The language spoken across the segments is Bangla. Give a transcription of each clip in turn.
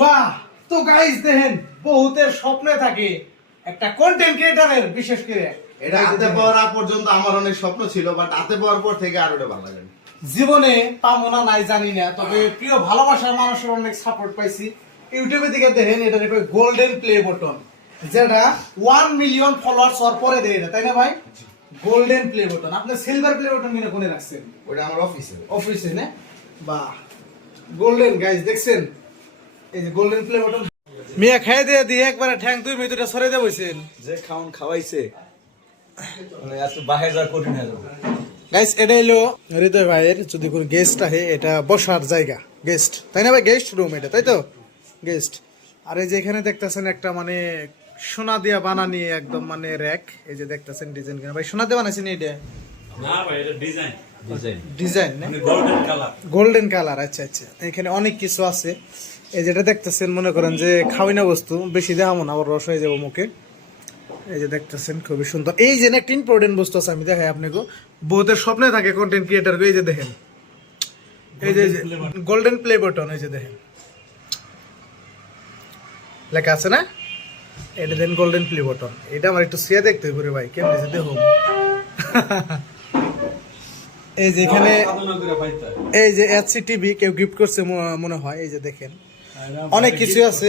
বাহ! তো গাইস দেখেন, বহুতের স্বপ্নে থাকে একটা কন্টেন্ট ক্রিয়েটরের, বিশেষ করে এটা হাতে পাওয়ার আগ পর্যন্ত আমার অনেক স্বপ্ন ছিল, বাট হাতে পাওয়ার পর থেকে আরো ভালো লাগে। জীবনে পাবো না নাই জানি না, তবে প্রিয় ভালোবাসার মানুষের অনেক সাপোর্ট পাইছি। ইউটিউবে দিকে দেখেন, এটা গোল্ডেন প্লে বাটন, যেটা 1 মিলিয়ন ফলোয়ার্স হওয়ার পরে দেয় এটা, তাই না ভাই? Golden play button. আপনি সিলভার প্লে বাটন কিনে কোনে রাখছেন? ওটা আমার অফিসে না? বাহ, গোল্ডেন গাইস, দেখছেন এই যে গোল্ডেন প্লে বাটন। মিয়া খাই দিয়ে একবারে ঠ্যাং 2 মিনিটটা সরে দিয়ে বসেন। যে খাওন খাওয়াইছে মানে এত বাহির যা করি না। গাইস, এটা হলো হৃদয় ভাইয়ের যদি কোনো গেস্ট আহে, এটা বসার জায়গা, গেস্ট, তাই না ভাই? গেস্ট রুম এটা, তাই তো? গেস্ট। আর এই যে এখানে দেখতেছেন একটা মানে সোনা দিয়া বানানি একদম মানে র‍্যাক, এই যে দেখতেছেন ডিজাইন কেন ভাই, সোনা দিয়ে বানাইছেন এটা? না ভাই, এটা ডিজাইন ডিজাইন না, মানে গোল্ডেন কালার। Golden colour. আচ্ছা আচ্ছা, এখানে অনেক কিছু আছে। এই যেটা দেখতেছেন, মনে করেন যে খাওয়াই না বস্তু, বেশি দেখাবো না, আবার রস হয়ে যাবো মুখে। এই যে দেখতেছেন খুবই সুন্দর। এই যে একটা ইম্পর্টেন্ট বস্তু আছে, আমি দেখাই আপনাকে, বহুতের স্বপ্নে থাকে কন্টেন্ট ক্রিয়েটর। এই যে দেখেন, এই যে গোল্ডেন প্লে বাটন, এই যে দেখেন লেখা আছে না, এটা দেন গোল্ডেন প্লে বাটন। এটা আমার একটু সিয়া দেখতে হবে ভাই, কেমন আছে দেখো। এই যে এখানে এই যে এচসি টিভি কেউ গিফট করছে মনে হয়, এই যে দেখেন অনেক কিছু আছে।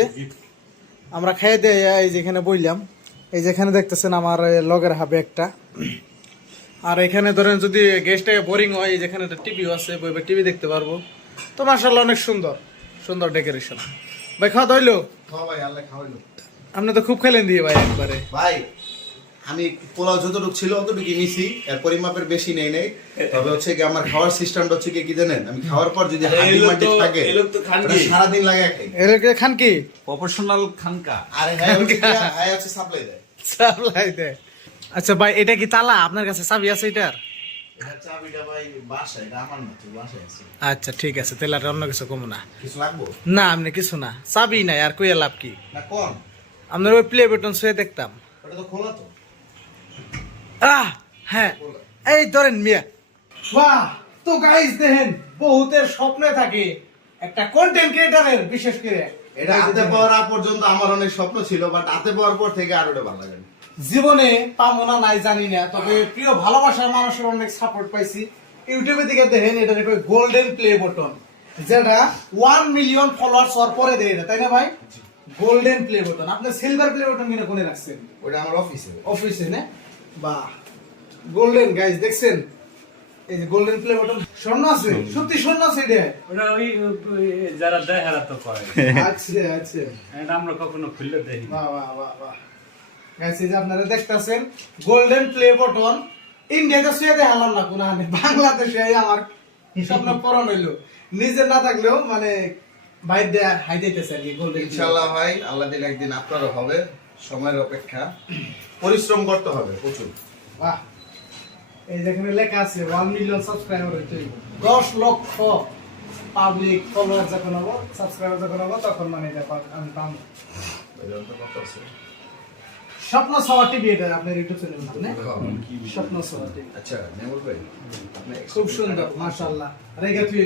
আমরা খাইয়ে দেয় এই যে এখানে বইলাম, এই যে এখানে দেখতেছেন আমার লগের হাবে একটা। আর এখানে ধরেন যদি গেস্টটাকে বোরিং হয়, এই যেখানে একটা টিভিও আছে, বইবে টিভি দেখতে পারবো। তো মাশাআল্লাহ অনেক সুন্দর সুন্দর ডেকোরেশন। ভাই খাওয়া দাওয়া হইলো? ভাই আল্লাহ খাওয়াইলো। আপনি তো খুব খেলেন দিয়ে ভাই একবারে। ভাই আমি পোলাও যতটুকু ছিল অতটুকু নিছি, এর পরিমাপের বেশি নেই নেই। তবে হচ্ছে কি আমার খাওয়ার সিস্টেমটা হচ্ছে কি জানেন, আমি খাওয়ার পর যদি হাড্ডি মাটি থাকে সারা দিন লাগে খাই। এর খান কি প্রফেশনাল খানকা। আরে হ্যাঁ হচ্ছে সাপ্লাই দেয়। সাপ্লাই দেয়। আচ্ছা ভাই, এটা কি তালা? আপনার কাছে চাবি আছে এটার? এটা চাবিটা ভাই বাসায়, এটা আমার না, তো বাসায় আছে। আচ্ছা ঠিক আছে, তাহলে আর অন্য কিছু কম না। কিছু লাগবো না আপনি কিছু না, চাবি নাই আর কইয়া লাভ কি? না কোন? আপনার ওই প্লে বাটন ছুঁয়ে দেখতাম। ওটা তো খোলা তো। হ্যাঁ, এই ধরেন মিয়া। বাহ! তো গাইস দেখেন, বহুতের স্বপ্নে থাকে একটা কন্টেন্ট ক্রিয়েটরের, বিশেষ করে এটা হাতে পাওয়ার আগ পর্যন্ত আমার অনেক স্বপ্ন ছিল, বাট হাতে পাওয়ার পর থেকে আরো ভালো লাগে। জীবনে পাবো না নাই জানি না, তবে প্রিয় ভালোবাসার মানুষের অনেক সাপোর্ট পাইছি। ইউটিউবে দিকে দেখেন, এটা গোল্ডেন প্লে বাটন, যেটা 1 মিলিয়ন ফলোয়ার্স হওয়ার পরে দেয় এটা, তাই না ভাই? Golden play button. আপনি সিলভার প্লে বাটন কিনে কোনে রাখছেন? ওটা আমার অফিসে না? বাহ, গোল্ডেন গাইস, দেখছেন এই যে গোল্ডেন প্লে বাটন। স্বর্ণ আছে, সত্যি স্বর্ণ আছে এটা? ওটা ওই যারা দেয় হারা তো করে। আচ্ছা আচ্ছা, এটা আমরা কখনো খুললে দেখি। বাহ বাহ বাহ বাহ। গাইস, এই যে আপনারা দেখতাছেন গোল্ডেন প্লে বাটন। ইন্ডিয়াতে শুয়ে দেখালাম না কোন, বাংলাদেশে আমার স্বপ্ন পূরণ হইলো। নিজে না থাকলেও মানে বাইরে দেয়া হাইটাইতেছে আর কি গোল্ডেন। ইনশাআল্লাহ ভাই, আল্লাহ দিলে একদিন আপনারও হবে। সময়ের অপেক্ষা, পরিশ্রম করতে হবে প্রচুর। বাহ! এই যেখানে লেখা আছে 1 মিলিয়ন সাবস্ক্রাইবার হইতে 10 লক্ষ পাবলিক ফলোয়ার যখন হবো, সাবস্ক্রাইবার যখন হবো, তখন মানে এটা আমি পাবো। স্বপ্ন সওয়া টিভি, এটা আপনার ইউটিউব চ্যানেল না? স্বপ্ন সওয়া টিভি। আচ্ছা নেমুল ভাই, খুব সুন্দর মাশাআল্লাহ। রেগে তুই